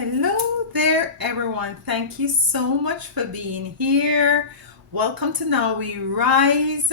Hello there, everyone. Thank you so much for being here. Welcome to Now We Rise.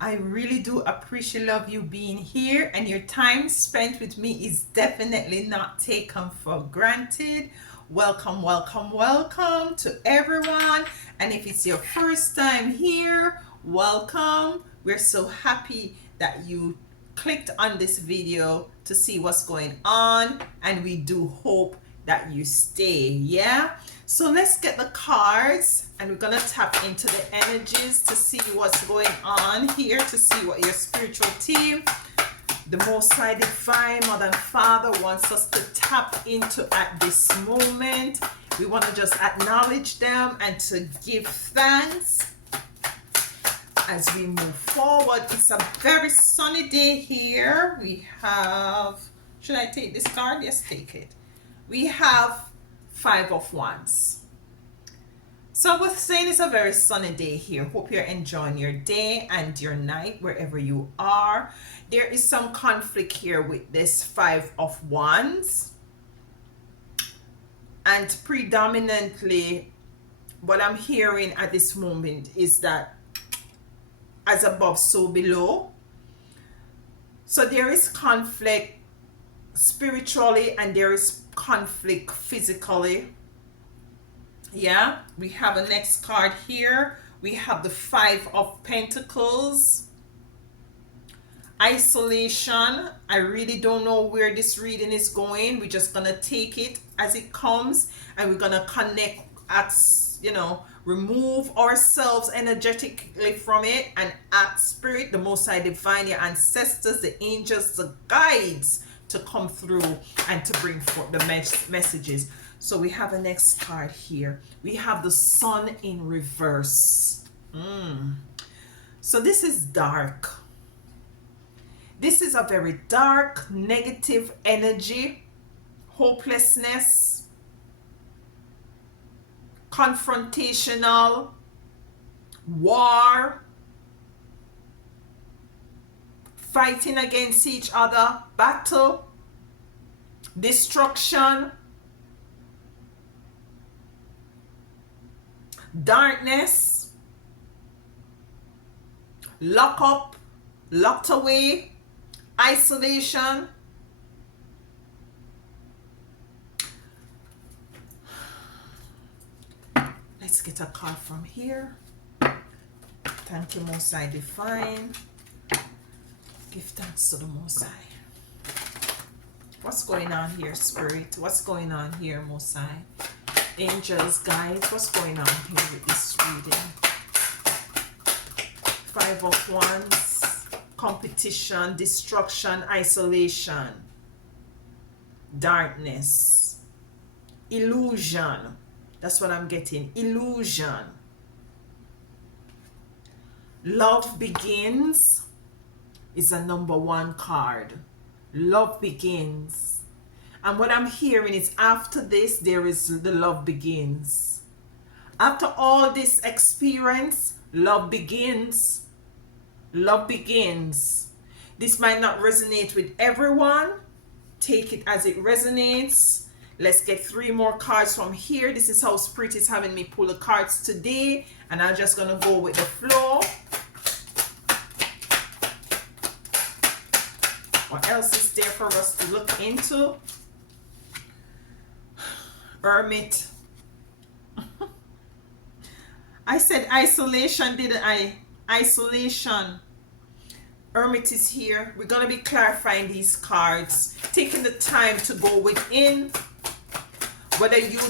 I really do appreciate love you being here, and your time spent with me is definitely not taken for granted. Welcome, welcome, welcome to everyone. And if it's your first time here, welcome. We're so happy that you clicked on this video to see what's going on, and we do hope that you stay. Yeah, so let's get the cards and we're gonna tap into the energies to see what's going on here, to see what your spiritual team, the Most High Divine Mother and Father, wants us to tap into at this moment. We want to just acknowledge them and to give thanks as we move forward. It's a very sunny day here. We have, should I take this card? Yes, take it. We have Five of Wands. So we're saying it's a very sunny day here. Hope you're enjoying your day and your night wherever you are. There is some conflict here with this Five of Wands. And predominantly what I'm hearing at this moment is that as above, so below. So there is conflict spiritually and there is conflict physically. Yeah, we have a next card here. We have the Five of Pentacles. Isolation. I really don't know where this reading is going. We're just gonna take it as it comes, and we're gonna connect at, remove ourselves energetically from it and ask Spirit, the Most High Divine, your ancestors, the angels, the guides, to come through and to bring forth the messages. So we have a next card here. We have the Sun in reverse. So this is dark. This is a very dark, negative energy, hopelessness, confrontational, war, fighting against each other, battle, destruction, darkness, lock up, locked away, isolation. Let's get a card from here. Thank you, Most High Divine. Give thanks to the Most High. What's going on here, Spirit? What's going on here, Most High? Angels, guides, what's going on here with this reading? Five of Wands, competition, destruction, isolation, darkness, illusion. That's what I'm getting. Illusion. Love begins is a number one card. Love begins. And what I'm hearing is after this, there is the love begins. After all this experience, love begins. Love begins. This might not resonate with everyone. Take it as it resonates. Let's get 3 more cards from here. This is how Spirit is having me pull the cards today. And I'm just going to go with the flow. What else is there for us to look into? Hermit. I said isolation, didn't I? Isolation. Hermit is here. We're going to be clarifying these cards, taking the time to go within. Whether you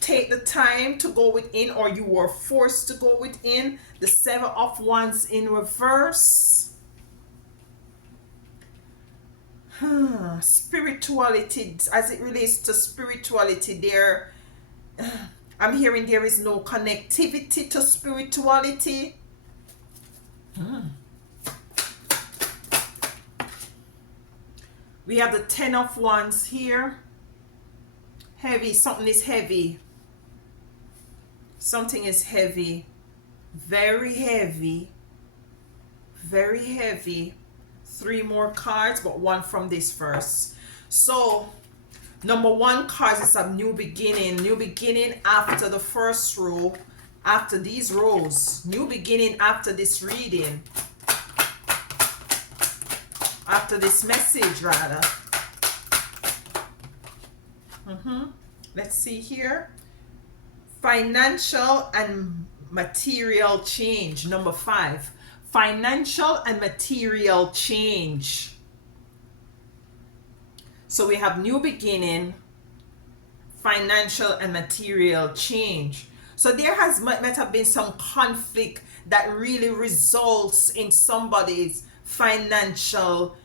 take the time to go within or you were forced to go within. The Seven of Wands in reverse. Spirituality, as it relates to spirituality, there I'm hearing there is no connectivity to spirituality. We have the Ten of Wands here. Heavy, something is heavy. Something is heavy. Very heavy. Very heavy. 3 more cards, but one from this first. So Number one card is a new beginning. New beginning after the first row. After these rows. New beginning after this reading. After this message, rather. Let's see here. Financial and material change. Number 5. Financial and material change. So we have new beginning, financial and material change. So there might have been some conflict that really results in somebody's financial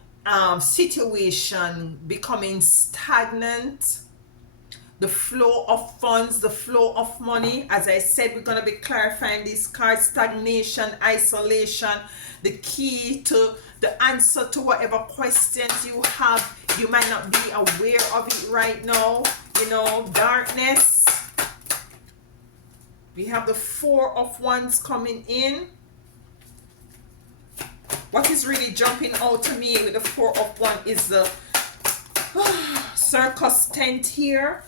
situation becoming stagnant. The flow of funds, the flow of money. As I said, we're going to be clarifying these cards. Stagnation, isolation, the key to the answer to whatever questions you have. You might not be aware of it right now. You know, darkness. We have the 4 of Wands coming in. What is really jumping out to me with the 4 of Wands is the circus tent here.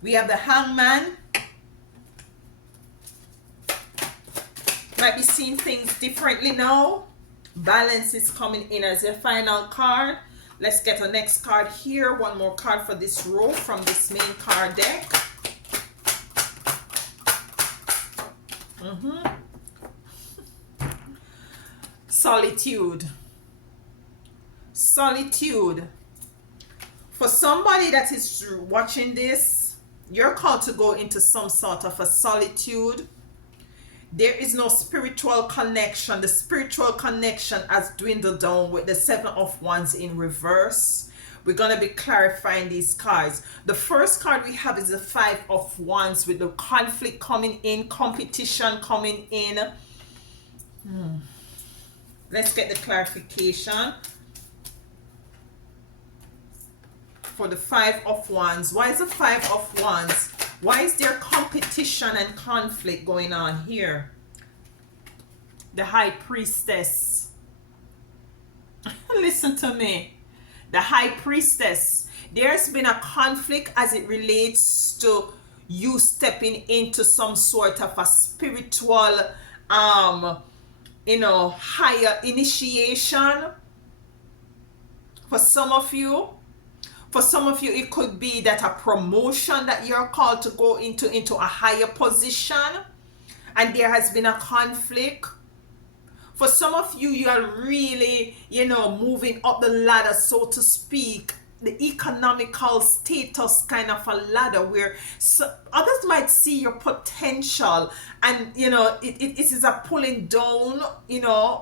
We have the Hangman. Might be seeing things differently now. Balance is coming in as your final card. Let's get a next card here. One more card for this row from this main card deck. Solitude. Solitude. For somebody that is watching this, you're called to go into some sort of a solitude. There is no spiritual connection. The spiritual connection has dwindled down with the 7 of Wands in reverse. We're going to be clarifying these cards. The first card we have is the 5 of Wands with the conflict coming in, competition coming in. Let's get the clarification. For the 5 of Wands. Why is the 5 of Wands? Why is there competition and conflict going on here? The High Priestess. Listen to me. The High Priestess. There's been a conflict as it relates to you stepping into some sort of a spiritual, higher initiation. For some of you. For some of you, it could be that a promotion that you're called to go into a higher position, and there has been a conflict. For some of you, you are really, moving up the ladder, so to speak, the economical status kind of a ladder where others might see your potential, and it is a pulling down.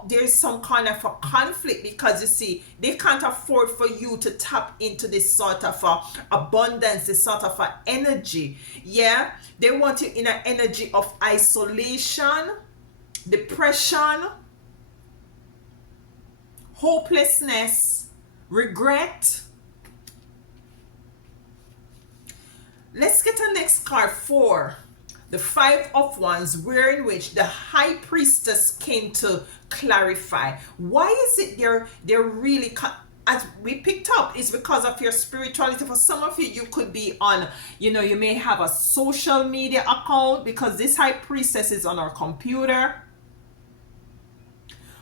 There's some kind of a conflict because you see they can't afford for you to tap into this sort of abundance, this sort of energy. They want you in an energy of isolation, depression, hopelessness, regret. Let's get a next card for the 5 of Wands, where in which the High Priestess came to clarify. Why is it they're really, as we picked up, is because of your spirituality. For some of you, you could be on, you may have a social media account because this High Priestess is on our computer.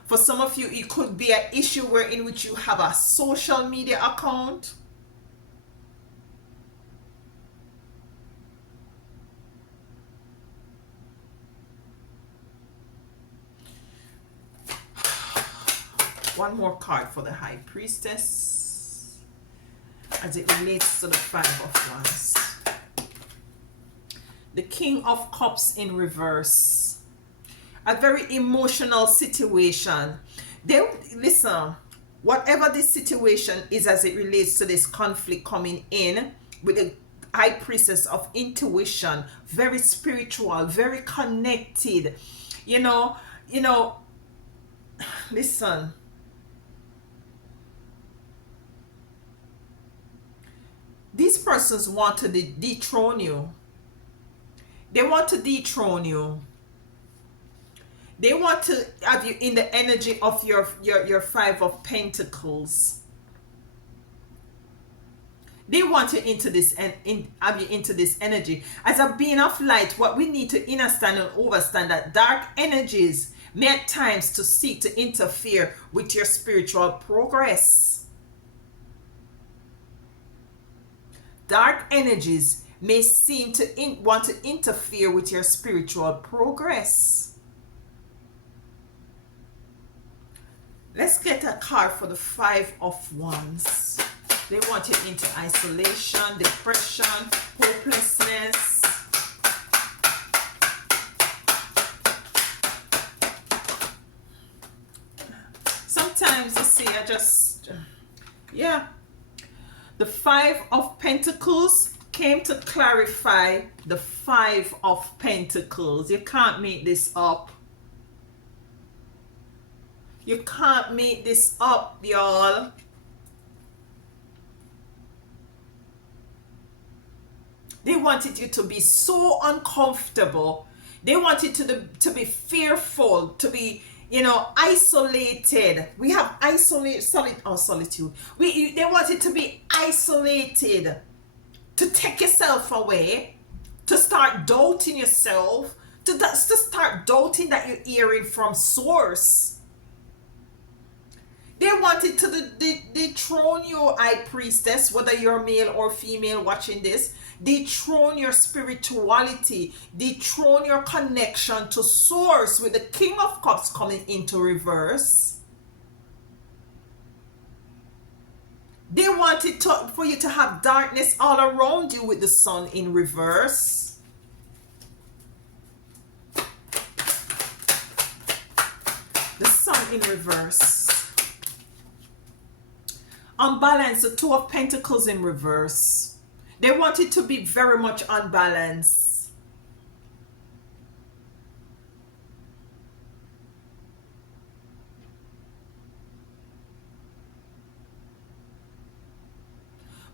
For some of you, it could be an issue where in which you have a social media account. One more card for the High Priestess as it relates to the 5 of Wands. The King of Cups in reverse. A very emotional situation. Listen, whatever this situation is as it relates to this conflict coming in with the High Priestess of intuition, very spiritual, very connected. Listen. These persons want to dethrone you. They want to dethrone you. They want to have you in the energy of your 5 of Pentacles. They want you into this and have you into this energy. As a being of light, what we need to understand and overstand that dark energies may at times to seek to interfere with your spiritual progress. Dark energies may seem to want to interfere with your spiritual progress. Let's get a card for the Five of Wands. They want you into isolation, depression, hopelessness. Sometimes you see, yeah. The Five of Pentacles came to clarify the Five of Pentacles. You can't make this up. You can't make this up, y'all. They wanted you to be so uncomfortable. They wanted to be fearful, to be, isolated. We have solitude. They wanted to be isolated, to take yourself away, to start doubting yourself, to start doubting that you're hearing from source. They wanted to dethrone you, high priestess, whether you're male or female watching this. Dethrone your spirituality. Dethrone your connection to source, with the King of Cups coming into reverse. They wanted for you to have darkness all around you with the Sun in reverse. The Sun in reverse. Unbalanced, the Two of Pentacles in reverse. They wanted to be very much unbalanced.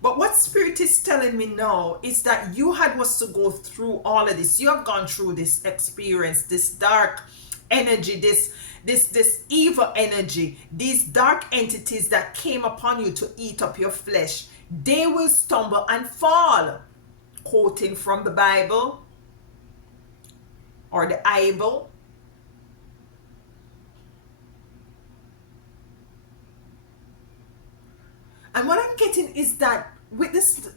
But what Spirit is telling me now is that you was to go through all of this. You have gone through this experience, this dark energy, this evil energy, these dark entities that came upon you to eat up your flesh. They will stumble and fall. Quoting from the Bible or the Bible. And what I'm getting is that with this,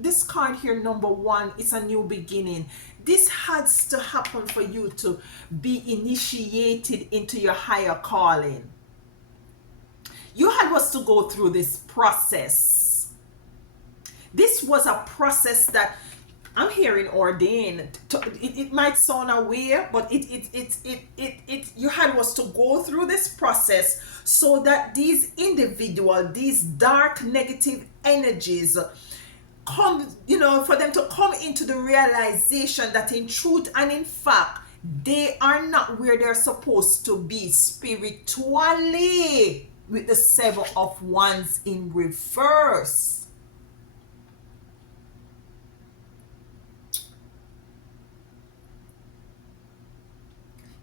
this card here, number one, is a new beginning. This has to happen for you to be initiated into your higher calling. You was to go through this process. This was a process that I'm hearing ordained. It might sound weird, but you was to go through this process so that these individuals, these dark negative energies, come, for them to come into the realization that in truth and in fact, they are not where they're supposed to be spiritually, with the Seven of Wands in reverse.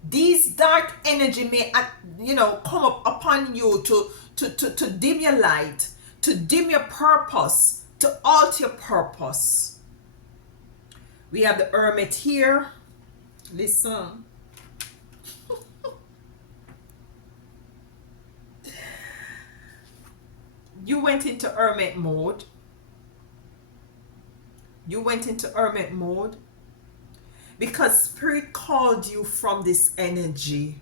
These dark energy may, come up upon you to dim your light, to dim your purpose, to alter your purpose. We have the Hermit here. Listen. You went into Hermit mode. You went into Hermit mode because Spirit called you from this energy.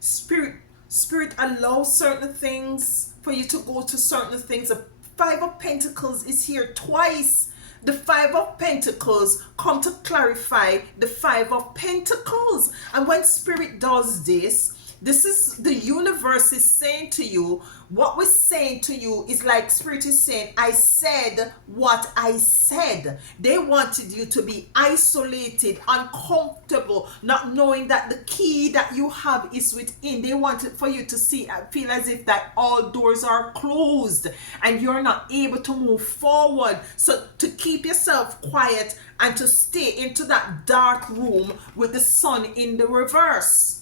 Spirit allows certain things for you to go to certain things. The Five of Pentacles is here twice. The Five of Pentacles come to clarify the Five of Pentacles. And when Spirit does this is the universe is saying to you, what we're saying to you is like Spirit is saying, I said what I said. They wanted you to be isolated, uncomfortable, not knowing that the key that you have is within. They wanted for you to feel as if that all doors are closed and you're not able to move forward. So to keep yourself quiet and to stay into that dark room with the Sun in the reverse.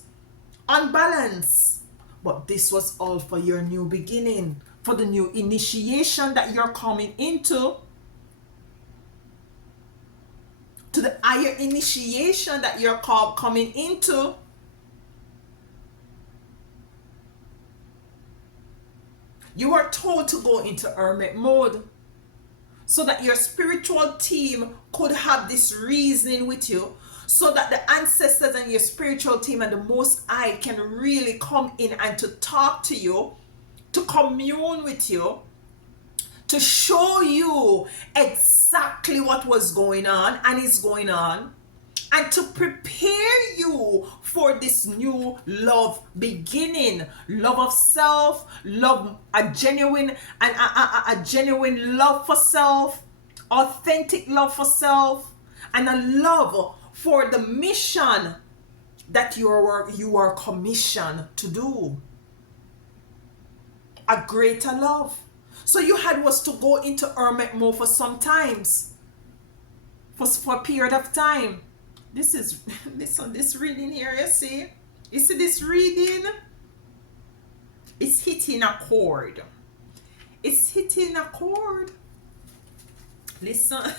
Unbalance. But this was all for your new beginning, for the new initiation that you're coming into, to the higher initiation that you're coming into. You are told to go into hermit mode so that your spiritual team could have this reasoning with you, so that the ancestors and your spiritual team and the Most High can really come in and to talk to you, to commune with you, to show you exactly what was going on and is going on, and to prepare you for this new love beginning. Love of self, love, a genuine and a genuine love for self, authentic love for self, and a love for the mission that you are commissioned to do. A greater love. So you had was to go into hermit mode for some times, for a period of time. This is this reading here, you see this reading, it's hitting a chord. It's hitting a chord. Listen.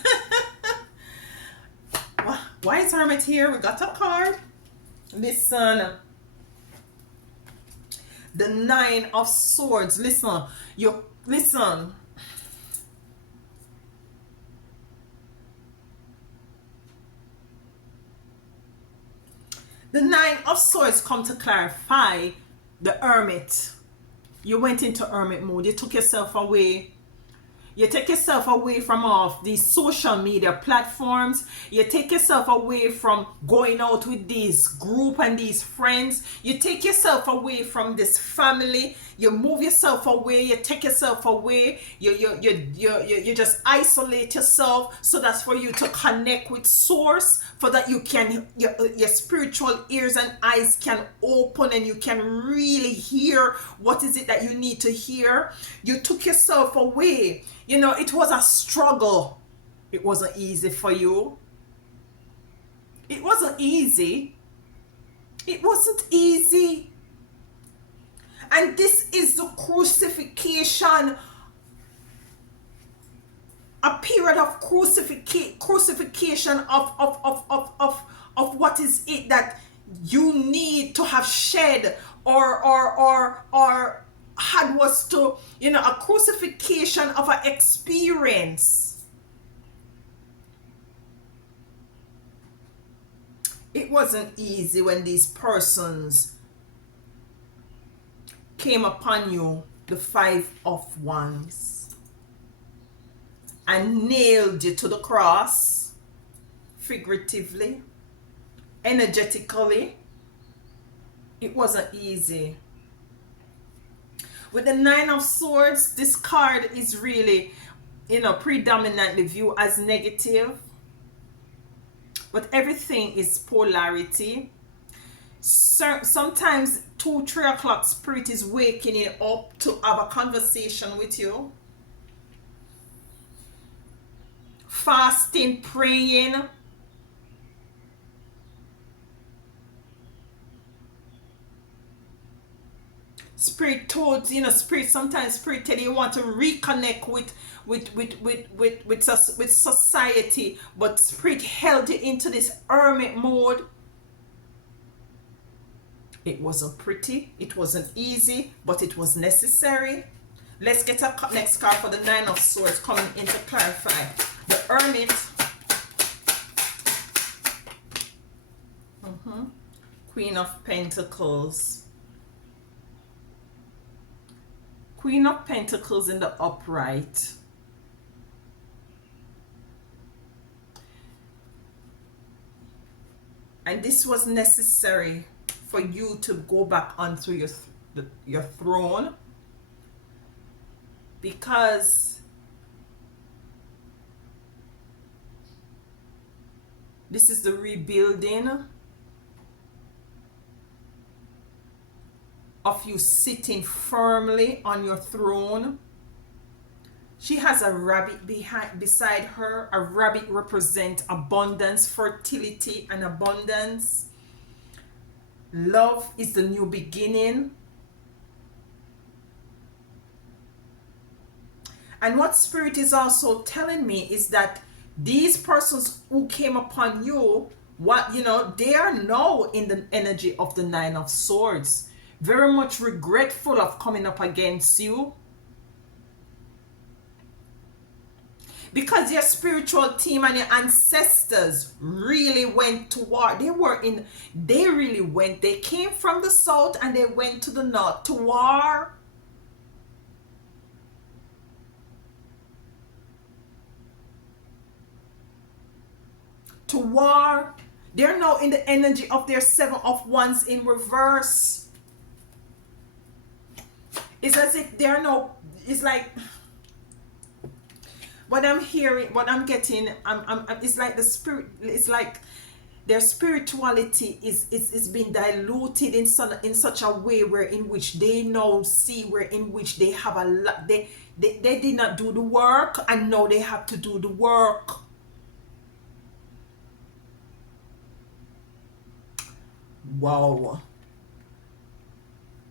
Why is hermit here? We got a card. Listen. The Nine of Swords. Listen. Listen. The Nine of Swords come to clarify the hermit. You went into hermit mode. You took yourself away. You take yourself away from all these social media platforms. You take yourself away from going out with this group and these friends. You take yourself away from this family. You move yourself away. You take yourself away. You just isolate yourself, so that's for you to connect with source, for that you can, your spiritual ears and eyes can open and you can really hear what is it that you need to hear. You took yourself away. You know, it was a struggle. It wasn't easy for you. It wasn't easy. It wasn't easy. And this is the crucifixion, a period of crucifixion of what is it that you need to have shed or had was to, you know, a crucifixion of an experience. It wasn't easy when these persons came upon you, the Five of Wands, and nailed you to the cross, figuratively, energetically. It wasn't easy. With the Nine of Swords, this card is really, you know, predominantly viewed as negative. But everything is polarity. Sometimes 2-3 o'clock, spirit is waking you up to have a conversation with you. Fasting, praying. Spirit told, you know, sometimes spirit tell you want to reconnect with society, but spirit held you into this hermit mode. It wasn't pretty, it wasn't easy, but it was necessary. Let's get a next card for the Nine of Swords coming in to clarify the hermit. Queen of Pentacles. Queen of Pentacles in the upright. And this was necessary for you to go back onto your throne, because this is the rebuilding of you sitting firmly on your throne. She has a rabbit beside her. A rabbit represents abundance, fertility, and abundance. Love is the new beginning. And what spirit is also telling me is that these persons who came upon you, what you know, they are now in the energy of the Nine of Swords, very much regretful of coming up against you, because your spiritual team and your ancestors really went to war. They really went, they came from the south and they went to the north to war. To war. They're now in the energy of their Seven of Wands in reverse. It's as if they're no, it's like, what I'm hearing, what I'm getting, it's like the spirit, it's like their spirituality is being diluted in such a way where in which they now see where in which they have a lot, they did not do the work and now they have to do the work. Wow.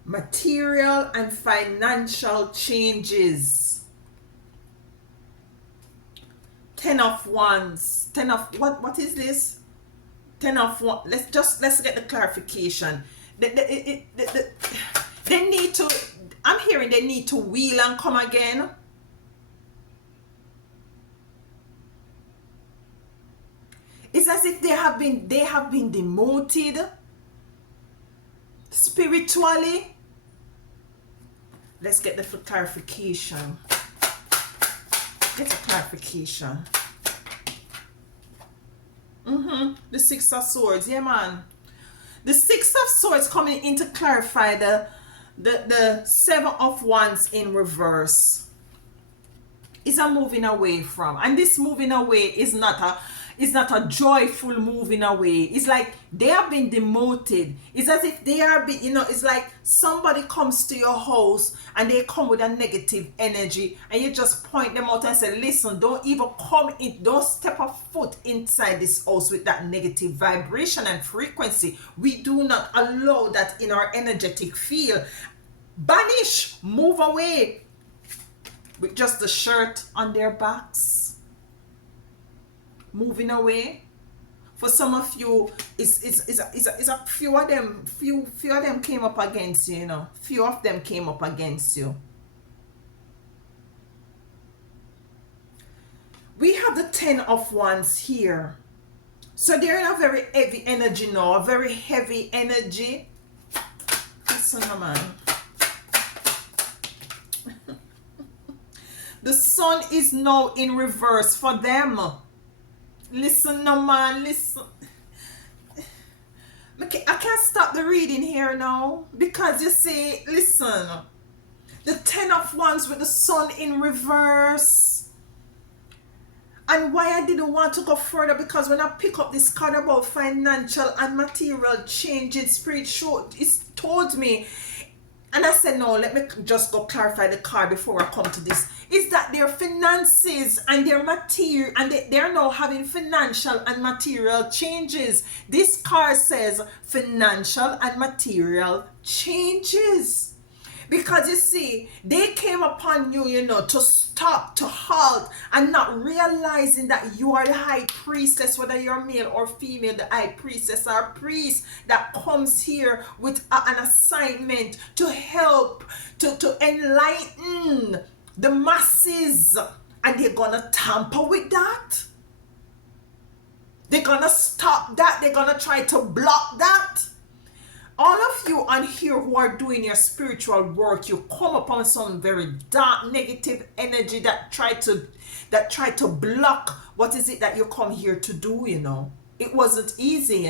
Material and financial changes. Ten of Wands. What is this? Ten of Wands. Let's get the clarification. They need to, I'm hearing they need to wheel and come again. It's as if they have been demoted spiritually. Let's get the clarification. Get a clarification. The Six of Swords. Yeah, man. The Six of Swords coming in to clarify the Seven of Wands in reverse. Is a moving away from, and this moving away is not a joyful moving away. It's like they have been demoted. It's as if they are it's like somebody comes to your house and they come with a negative energy and you just point them out and say, listen, don't even come in, don't step a foot inside this house with that negative vibration and frequency. We do not allow that in our energetic field. Banish, move away, with just the shirt on their backs, moving away. For some of you, it's a few of them came up against you, few of them came up against you. We have the Ten of Wands here, so they're in a very heavy energy now, a very heavy energy. Listen, man. The sun is now in reverse for them. Listen, no man, listen. I can't stop the reading here now, because you see, listen, the Ten of Wands with the sun in reverse. And why I didn't want to go further, because when I pick up this card about financial and material changes, Spirit it's told me, and I said, no, let me just go clarify the card before I come to this, is that their finances and their material, and they're now having financial and material changes. This card says financial and material changes. Because you see, they came upon you, to stop, to halt, and not realizing that you are the high priestess, whether you're male or female, the high priestess or priest that comes here with an assignment to help, to enlighten the masses. And they're gonna tamper with that. They're gonna stop that. They're gonna try to block that. All of you on here who are doing your spiritual work, you come upon some very dark negative energy that try to block what is it that you come here to do. It wasn't easy.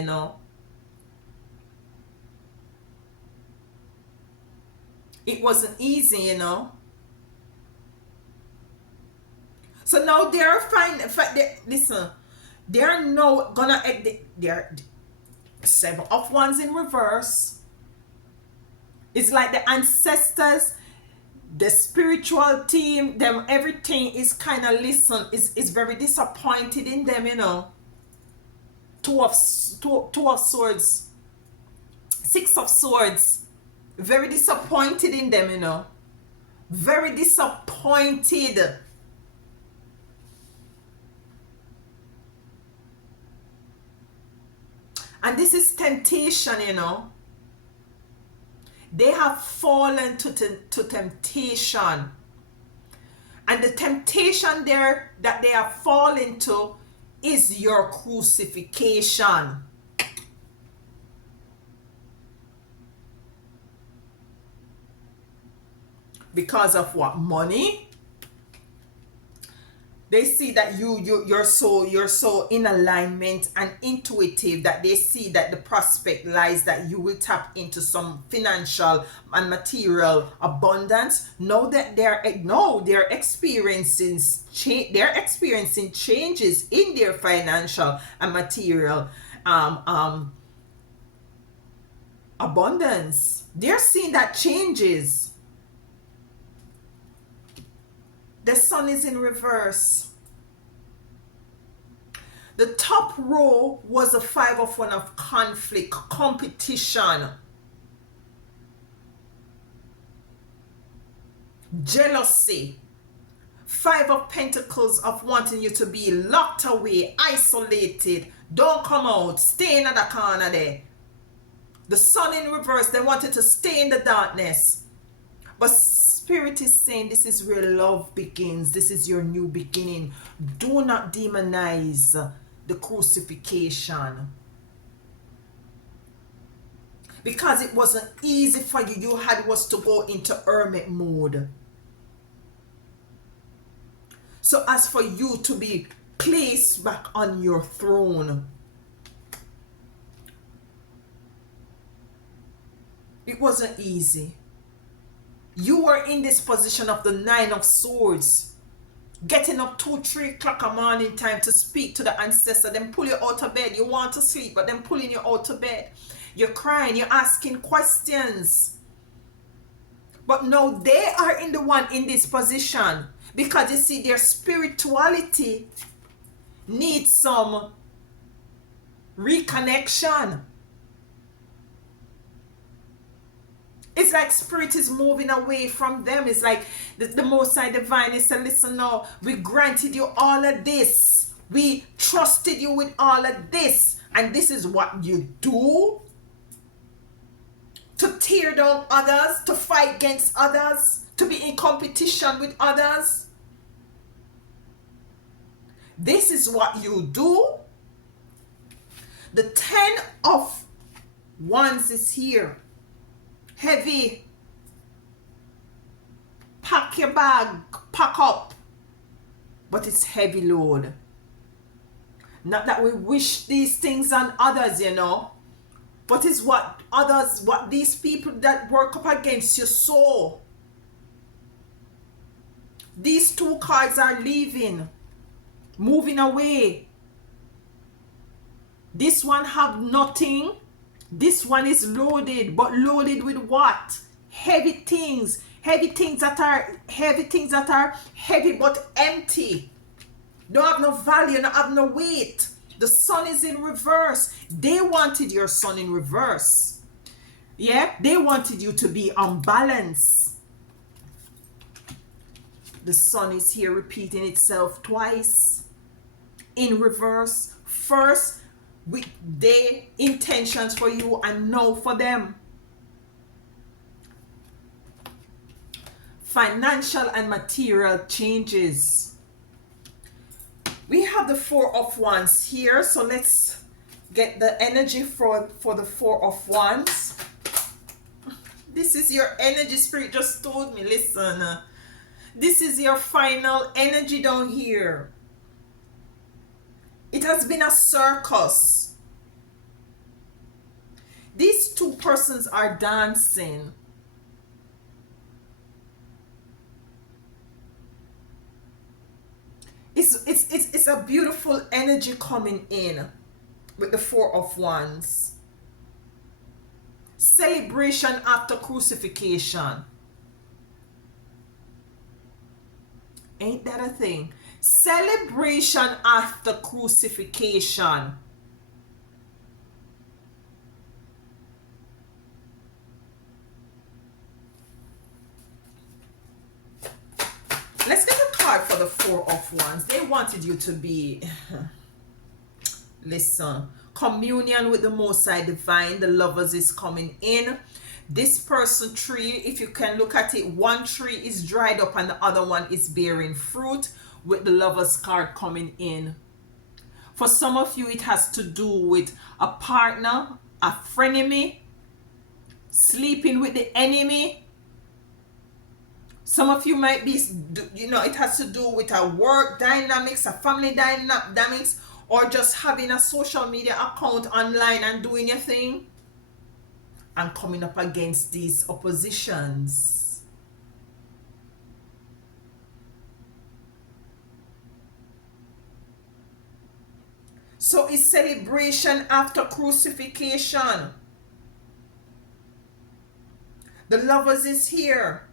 It wasn't easy. So now they're fine. Listen, they're now gonna they're Seven of Wands in reverse. It's like the ancestors, the spiritual team, them, everything is kind of, listen, is very disappointed in them. Two of Swords, Six of Swords, very disappointed in them. Very disappointed. And this is temptation, you know. They have fallen to temptation. And the temptation there that they have fallen to is your crucifixion. Because of what? Money. They see that you're so in alignment and intuitive, that they see that the prospect lies that you will tap into some financial and material abundance. Know that they're experiencing changes in their financial and material abundance. They're seeing that changes. The sun is in reverse. The top row was a 5 of 1 of conflict, competition, jealousy. 5 of Pentacles of wanting you to be locked away, isolated, don't come out, stay in the corner there. The sun in reverse, they wanted to stay in the darkness. But Spirit is saying this is where love begins. This is your new beginning. Do not demonize the crucifixion. Because it wasn't easy for you. You had was to go into hermit mode. So as for you to be placed back on your throne, it wasn't easy. You were in this position of the 9 of Swords, getting up 2-3 o'clock a morning time to speak to the ancestor. Then pull you out of bed. You want to sleep, but then pulling you out of bed. You're crying, you're asking questions. But now they are in the one in this position, because you see their spirituality needs some reconnection. It's like spirit is moving away from them. It's like the Most High Divine is saying, listen now, we granted you all of this. We trusted you with all of this. And this is what you do? To tear down others, to fight against others, to be in competition with others. This is what you do? The 10 of Wands is here. Heavy. Pack your bag, pack up. But it's heavy load. Not that we wish these things on others, you know. But it's what others, what these people that work up against your soul. These 2 cards are leaving, moving away. This one have nothing. This one is loaded, but loaded with what? Heavy things. Heavy things that are heavy but empty. Don't have no value, don't have no weight. The sun is in reverse. They wanted your sun in reverse. Yeah, they wanted you to be unbalanced. The sun is here repeating itself twice. In reverse. First, with their intentions for you and no for them. Financial and material changes. We have the 4 of Wands here, so let's get the energy for the 4 of Wands. This is your energy. Spirit just told me, listen, this is your final energy down here. It has been a circus. These 2 persons are dancing. It's a beautiful energy coming in with the 4 of Wands. Celebration after crucifixion. Ain't that a thing? Celebration after crucifixion. Let's get a card for the 4 of Wands. They wanted you to be Listen, communion with the Most High Divine, the lovers is coming in. This person tree, if you can look at it, one tree is dried up and the other one is bearing fruit, with the lovers card coming in. For some of you, it has to do with a partner, a frenemy, sleeping with the enemy. Some of you might be, it has to do with a work dynamics, a family dynamics, or just having a social media account online and doing your thing and coming up against these oppositions. So it's celebration after crucifixion. The lovers is here.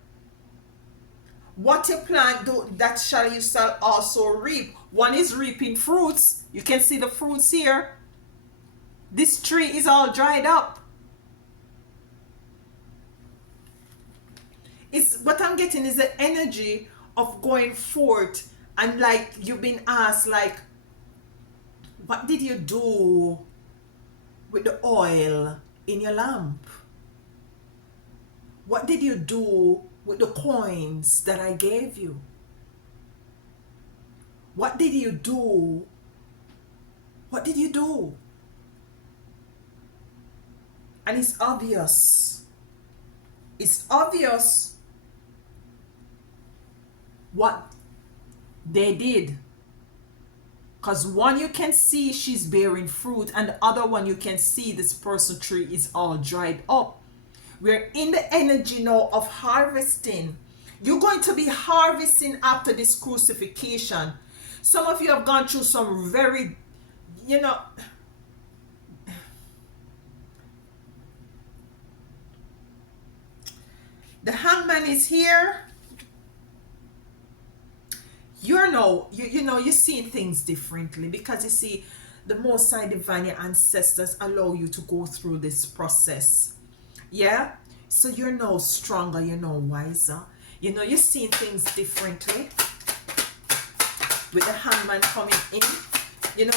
What you plant, do, that shall you shall also reap. One is reaping fruits. You can see the fruits here. This tree is all dried up. It's what I'm getting is the energy of going forth, and like you've been asked, like, what did you do with the oil in your lamp? What did you do with the coins that I gave you? What did you do? What did you do? And it's obvious. It's obvious what they did. Because one you can see she's bearing fruit, and the other one you can see this person tree is all dried up. We're in the energy now of harvesting. You're going to be harvesting after this crucifixion. Some of you have gone through some very, the hangman is here. You're seeing things differently, because you see, the Most High Divine, your ancestors allow you to go through this process. Yeah, so you're now stronger, you're now wiser, you're seeing things differently with the hangman coming in.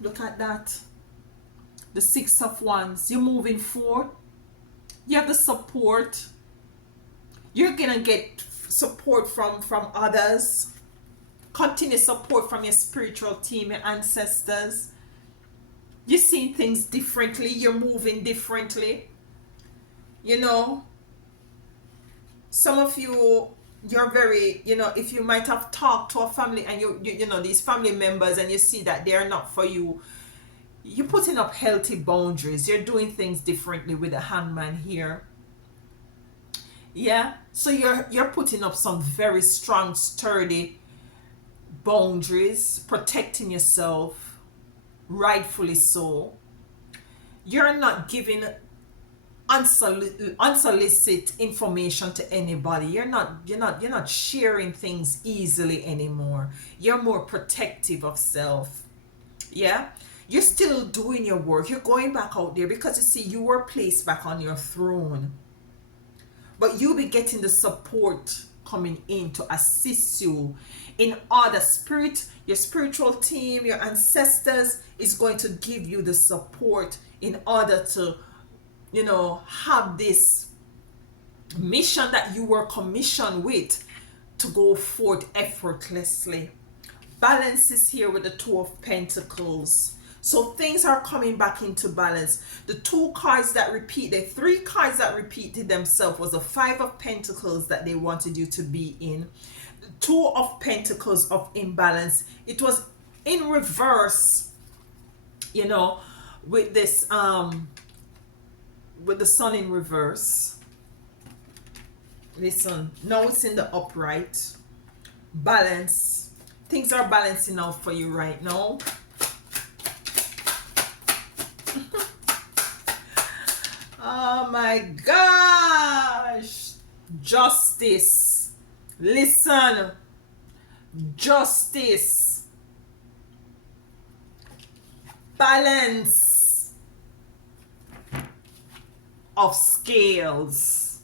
Look at that, the Six of Wands. You're moving forward, you have the support, you're gonna get support from others, continuous support from your spiritual team, your ancestors. You're seeing things differently. You're moving differently. Some of you, you're very, if you might have talked to a family and these family members, and you see that they're not for you, you're putting up healthy boundaries. You're doing things differently with the hangman here. Yeah. So you're putting up some very strong, sturdy boundaries, protecting yourself. Rightfully so. You're not giving unsolicited information to anybody. You're not sharing things easily anymore. You're more protective of self. Yeah. You're still doing your work. You're going back out there, because you see, you were placed back on your throne, but you'll be getting the support coming in to assist you in other spirit. Your spiritual team, your ancestors is going to give you the support in order to have this mission that you were commissioned with to go forth effortlessly. Balance is here with the Two of Pentacles. So things are coming back into balance. The two cards that repeat, the three cards that repeated themselves was the Five of Pentacles that they wanted you to be in. The Two of Pentacles of imbalance. It was in reverse, with this, with the Sun in reverse. Listen, now it's in the upright. Balance. Things are balancing out for you right now. Oh my gosh. Justice. Listen. Justice. Balance of scales.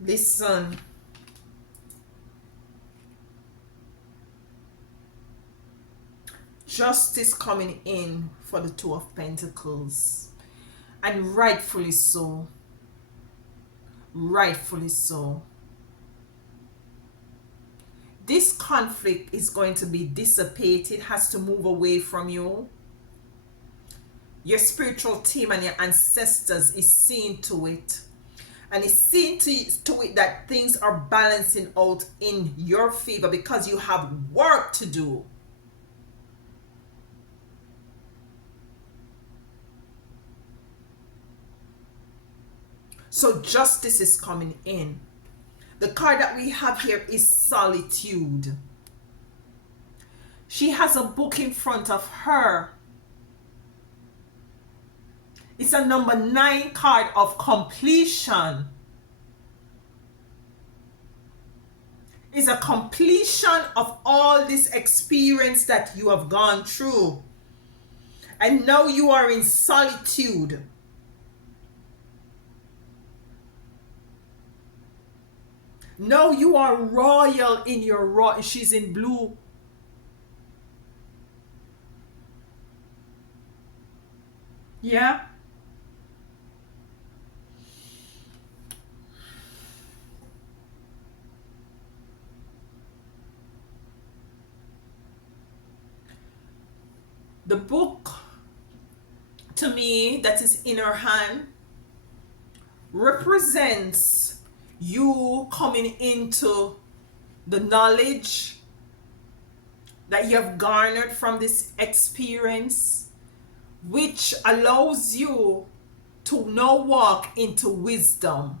Listen. justice coming in for the Two of Pentacles. And rightfully so. Rightfully so. This conflict is going to be dissipated, has to move away from you. Your spiritual team and your ancestors is seeing to it. And it's seeing to it that things are balancing out in your favor because you have work to do. So justice is coming in. The card that we have here is solitude. She has a book in front of her. It's a number 9 card of completion. It's a completion of all this experience that you have gone through. And now you are in solitude. No, you are royal in your royal. She's in blue. Yeah. The book, to me, that is in her hand, represents you coming into the knowledge that you have garnered from this experience, which allows you to now walk into wisdom.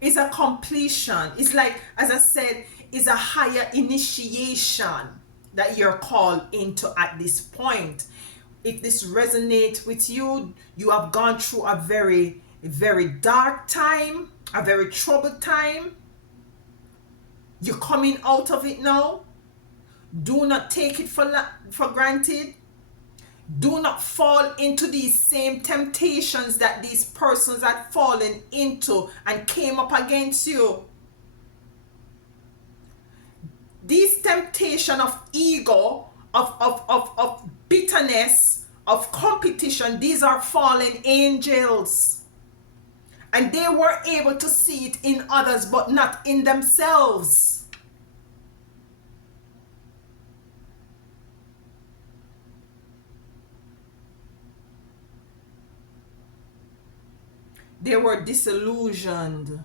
It's a completion. It's like, as I said, it's a higher initiation that you're called into at this point. If this resonates with you, you have gone through a very dark time, a very troubled time. You're coming out of it now. Do not take it for granted. Do not fall into these same temptations that these persons had fallen into and came up against you. These temptation of ego, of bitterness, of competition, these are fallen angels. And they were able to see it in others, but not in themselves. They were disillusioned.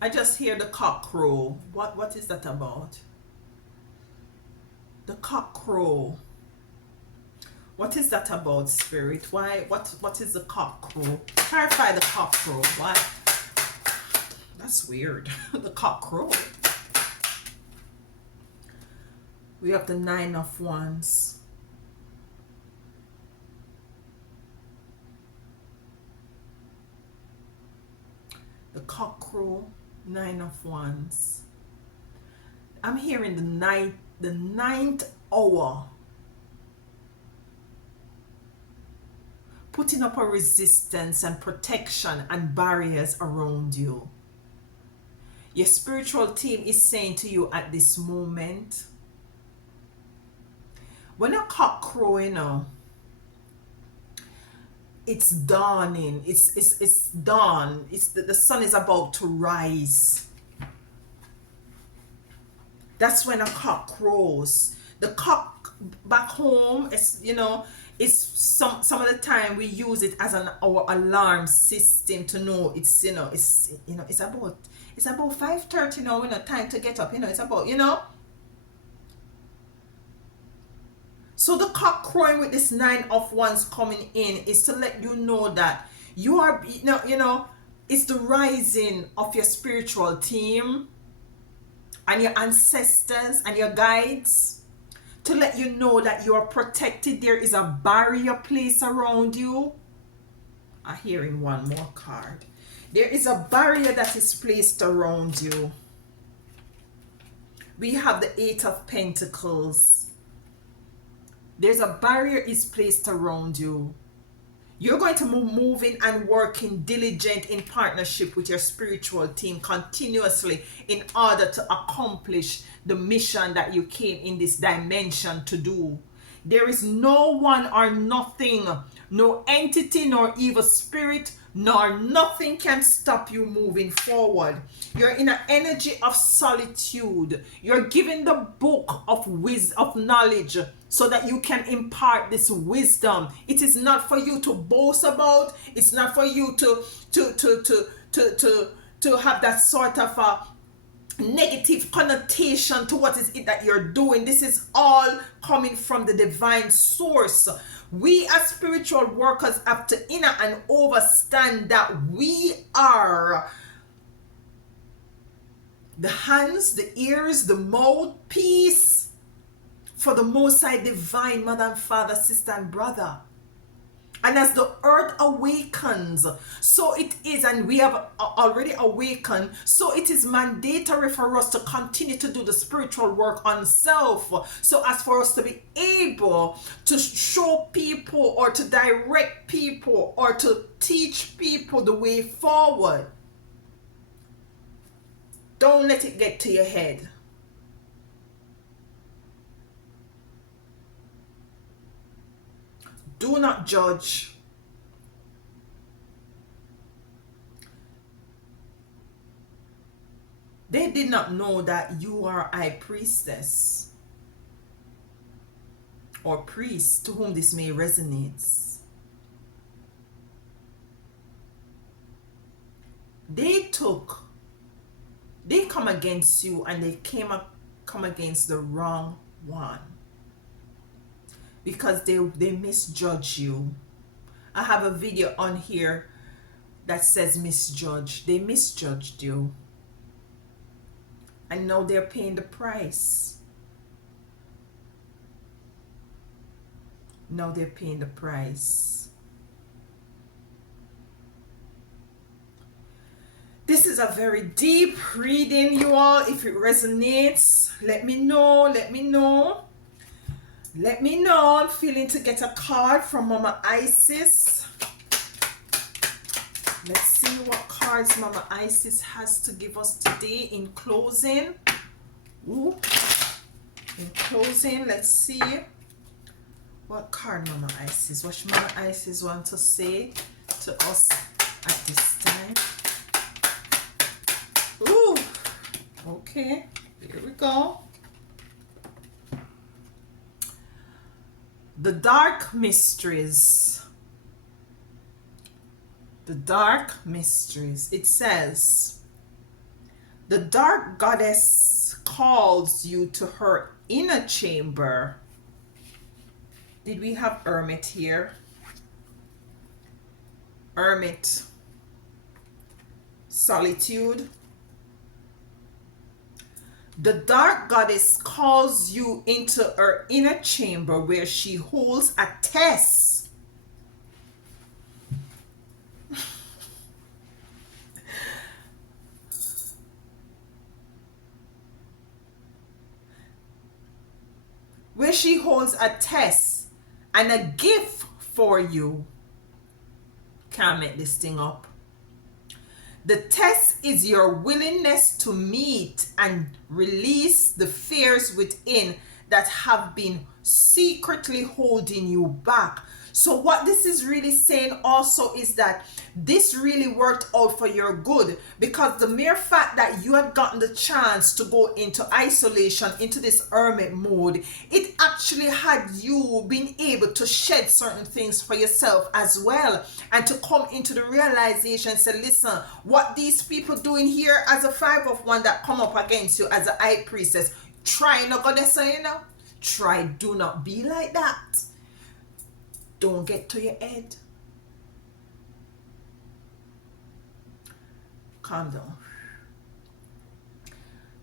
I just hear the cock crow. What is that about? The cock crow. What is that about, Spirit? Why? What is the cock crow? Clarify the cock crow. What? That's weird. The cock crow. We have the 9 of Wands. The cock crow, 9 of Wands. I'm hearing the ninth hour. Putting up a resistance and protection and barriers around you. Your spiritual team is saying to you at this moment, when a cock crow, you know, it's dawning. It's dawn. It's the sun is about to rise. That's when a cock crows. The cock back home is, you know, is some of the time we use it as our alarm system to know it's, you know, it's about 5:30 now, you know, time to get up, you know, it's about, you know. So the cock crowing with this 9 of Wands coming in is to let you know that you are, you know, it's the rising of your spiritual team and your ancestors and your guides, to let you know that you are protected. There is a barrier placed around you. I'm hearing one more card. There is a barrier that is placed around you. We have the 8 of Pentacles. There's a barrier is placed around you. You're going to move moving and working diligent in partnership with your spiritual team continuously in order to accomplish the mission that you came in this dimension to do. There is no one or nothing, no entity nor evil spirit, nor nothing can stop you moving forward. You're in an energy of solitude. You're given the book of of knowledge so that you can impart this wisdom. It is not for you to boast about. It's not for you to have that sort of a negative connotation to what is it that you're doing. This is all coming from the divine source. We as spiritual workers have to inner and understand that we are the hands, the ears, the mouthpiece for the Most High Divine Mother and Father, sister and brother. And as the earth awakens, so it is, and we have already awakened, so it is mandatory for us to continue to do the spiritual work on self. So as for us to be able to show people or to direct people or to teach people the way forward. Don't let it get to your head. Do not judge. They did not know that you are a priestess or priest to whom this may resonate. They come against you, and they come against the wrong one. Because they misjudge you. I have a video on here that says misjudge. They misjudged you. And now they're paying the price. Now they're paying the price. This is a very deep reading, you all. If it resonates, let me know. Let me know. Let me know. I'm feeling to get a card from Mama Isis. Let's see what cards Mama Isis has to give us today in closing. Ooh. In closing, let's see what card Mama Isis, what Mama Isis want to say to us at this time. Ooh. Okay, here we go. The dark mysteries. The dark mysteries. It says, the dark goddess calls you to her inner chamber. Did we have Hermit here? Hermit. Solitude. The dark goddess calls you into her inner chamber where she holds a test. Where she holds a test and a gift for you. Can't make this thing up. The test is your willingness to meet and release the fears within that have been secretly holding you back. So what this is really saying also is that this really worked out for your good, because the mere fact that you had gotten the chance to go into isolation, into this hermit mode, it actually had you being able to shed certain things for yourself as well, and to come into the realization, say, listen, what these people doing here as a 5 of 1 that come up against you as a high priestess, try not gonna say, you know, try do not be like that. Don't get to your head. Calm down.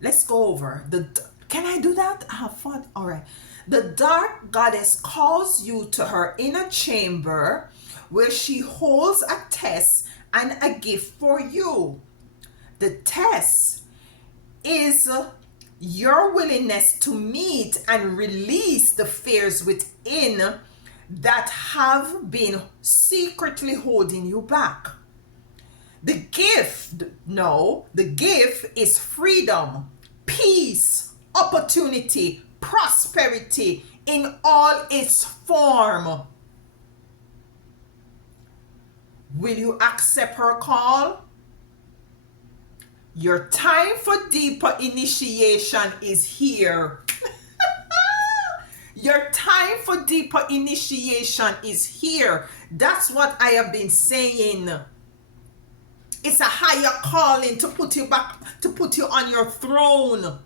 Let's go over the. Can I do that? I have fun. All right. The dark goddess calls you to her inner chamber where she holds a test and a gift for you. The test is your willingness to meet and release the fears within that have been secretly holding you back. The gift, no, the gift is freedom, peace, opportunity, prosperity in all its form. Will you accept her call? Your time for deeper initiation is here. Your time for deeper initiation is here. That's what I have been saying. It's a higher calling to put you back, to put you on your throne,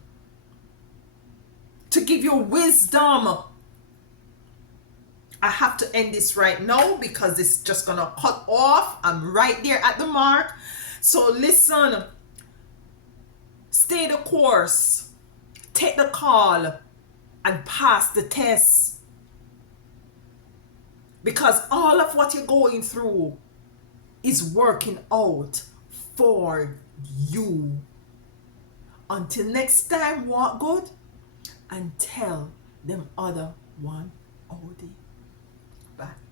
to give you wisdom. I have to end this right now because it's just gonna cut off. I'm right there at the mark. So listen, stay the course, take the call, and pass the test. Because all of what you're going through is working out for you. Until next time, walk good and tell them other one, Audi. Bye.